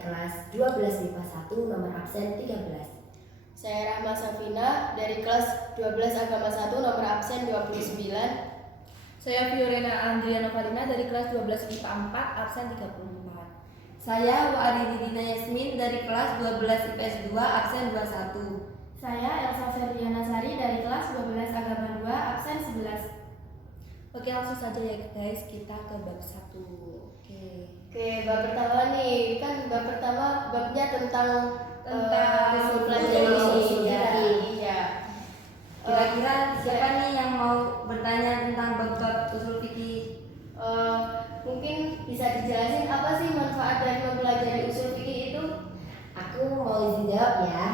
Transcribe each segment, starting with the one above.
kelas 12 MIPA 1 nomor absen 13. Saya Rahma Safina dari kelas 12 Agama 1 nomor absen 29. Saya Fiorena Andriana Farina dari kelas 12 IPA 4 absen 34. Saya Waridina Yasmin dari kelas 12 IPS 2 absen 21. Saya Elsa Ferdiana Sari dari kelas 12 Agama 2 absen 11. Oke, langsung saja ya guys, kita ke bab 1. Oke, bab pertama nih, kan bab pertama babnya tentang mempelajari usul fikih. Iya. Kira-kira siapa nih yang mau bertanya tentang bab-bab usul fikih? Mungkin bisa dijelasin apa sih manfaat dari mempelajari usul fikih itu? Aku mau izin jawab ya.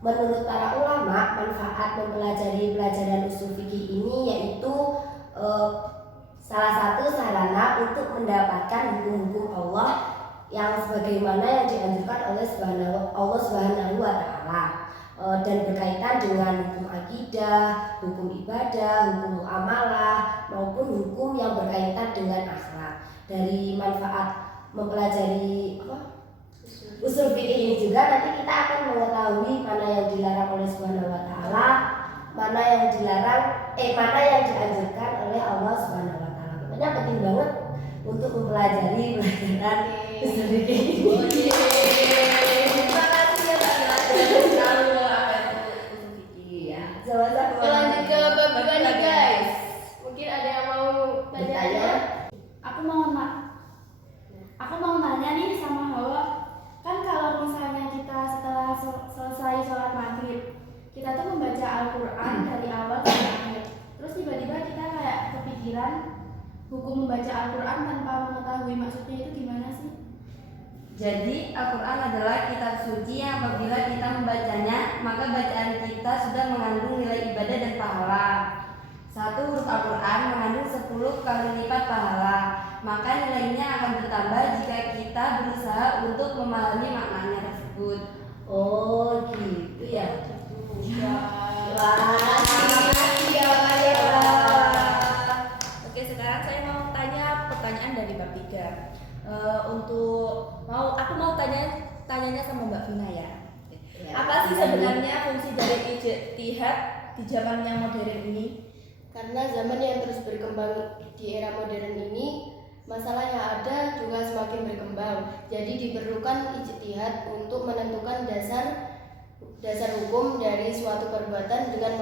Menurut para ulama, manfaat mempelajari pelajaran usul fikih ini yaitu salah satu sarana untuk mendapatkan hukum-hukum Allah yang sebagaimana yang dianjurkan oleh Allah Subhanahu wa Ta'ala, dan berkaitan dengan hukum akidah, hukum ibadah, hukum muamalah maupun hukum yang berkaitan dengan akhlak. Dari manfaat mempelajari usul fikih ini juga nanti kita akan mengetahui mana yang dilarang oleh Subhanahu wa Ta'ala, mana yang dianjurkan oleh Allah Subhanahu wa Ta'ala. Pokoknya penting banget untuk mempelajari pelajaran usul fikih ini. Terima kasih ya Mbak tahu apa itu usul fikih ya. Sama-sama. Lanjut ke bab 2 nih guys. Mungkin ada yang mau Bertanya? Aku mau nanya nih sama Hawa. Kan kalau misalnya kita setelah selesai sholat maghrib, kita tuh membaca Al-Quran dari awal sampai akhir. Terus tiba-tiba kita kayak kepikiran hukum membaca Al-Quran tanpa mengetahui maksudnya itu gimana sih? Jadi Al-Quran adalah kitab suci yang apabila kita membacanya, maka bacaan kita sudah mengandung nilai ibadah dan pahala. Satu huruf Al-Quran mengandung 10 kali lipat pahala, maka nilainya akan bertambah jika kita berusaha untuk memahami maknanya tersebut. Oh gitu ya. Oke, sekarang saya mau tanya pertanyaan dari bab 3. Aku mau tanyanya sama Mbak Vina ya. Apa sih sebenarnya fungsi dari ijtihad di zaman yang modern ini? Karena zaman yang terus berkembang di era modern ini, masalah yang ada juga semakin berkembang. Jadi diperlukan ijtihad untuk menentukan dasar hukum dari suatu perbuatan dengan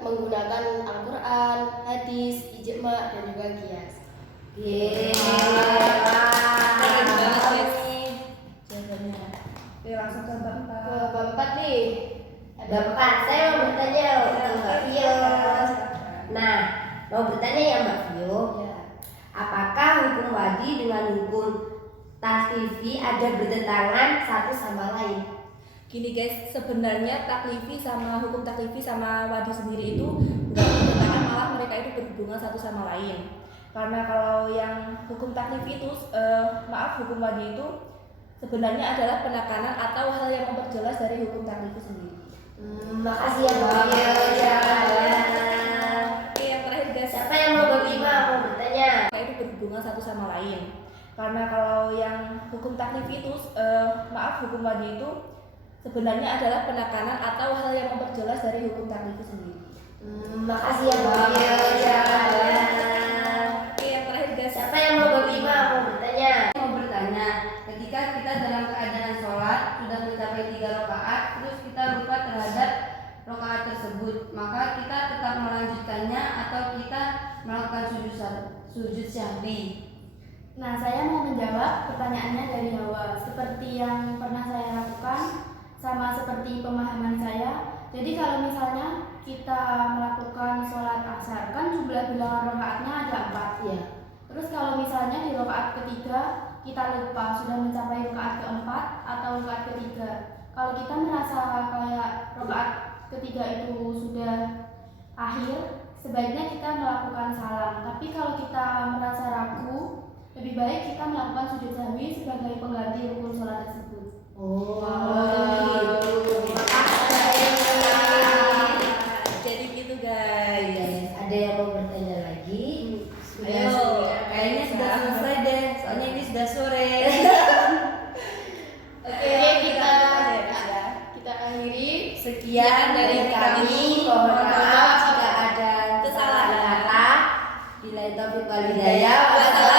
menggunakan Al-Quran, hadis, ijma, dan juga qiyas. Keren banget guys jawabannya. Oke, langsung ke bab 4. Ke bab 4 nih. Bab 4, saya mau bertanya untuk Mbak Vio. Nah, mau bertanya ya Mbak Vio. Apakah hukum wadi dengan hukum taklifi ada bertentangan satu sama lain? Gini guys, sebenarnya hukum taklifi sama wadi sendiri itu nggak bertentangan, malah mereka itu berhubungan satu sama lain. Karena kalau yang hukum taklifi itu, hukum wadi itu sebenarnya adalah penekanan atau hal yang memperjelas dari hukum taklifi sendiri. Makasih ya Mbak Vio. Oke, yang terakhir guys. Siapa yang mau bab 5 mau bertanya? Mereka itu berhubungan satu sama lain. Karena kalau yang hukum taklifi itu, hukum wadi itu sebenarnya adalah penekanan atau hal yang memperjelas dari hukum taklifi sendiri. Makasih ya Mbak Vio. Oke, yang terakhir guys. Siapa yang mau bab 5 mau bertanya? Mau bertanya, ketika kita dalam keadaan sholat sudah mencapai 3 rakaat, terus kita lupa terhadap rakaat tersebut, maka kita tetap melanjutkannya atau kita melakukan sujud syahwi? Nah, saya mau menjawab pertanyaannya dari Hawa. Seperti yang pernah saya lakukan, sama seperti pemahaman saya. Jadi kalau misalnya kita melakukan sholat asar, kan jumlah bilangan rakaatnya ada 4 ya. Terus kalau misalnya di rakaat ketiga kita lupa sudah mencapai rakaat keempat atau rakaat ketiga, kalau kita merasa kayak rakaat ketiga itu sudah akhir, sebaiknya kita melakukan salam. Tapi kalau kita merasa ragu, lebih baik kita melakukan sujud sahwi sebagai pengganti rukun sholat tersebut. Jadi gitu guys. Ada yang mau bertanya lagi? Ayo, kayaknya sudah selesai deh. Soalnya ini Wabillahi taufiq wal hidayah. Wassalamualaikum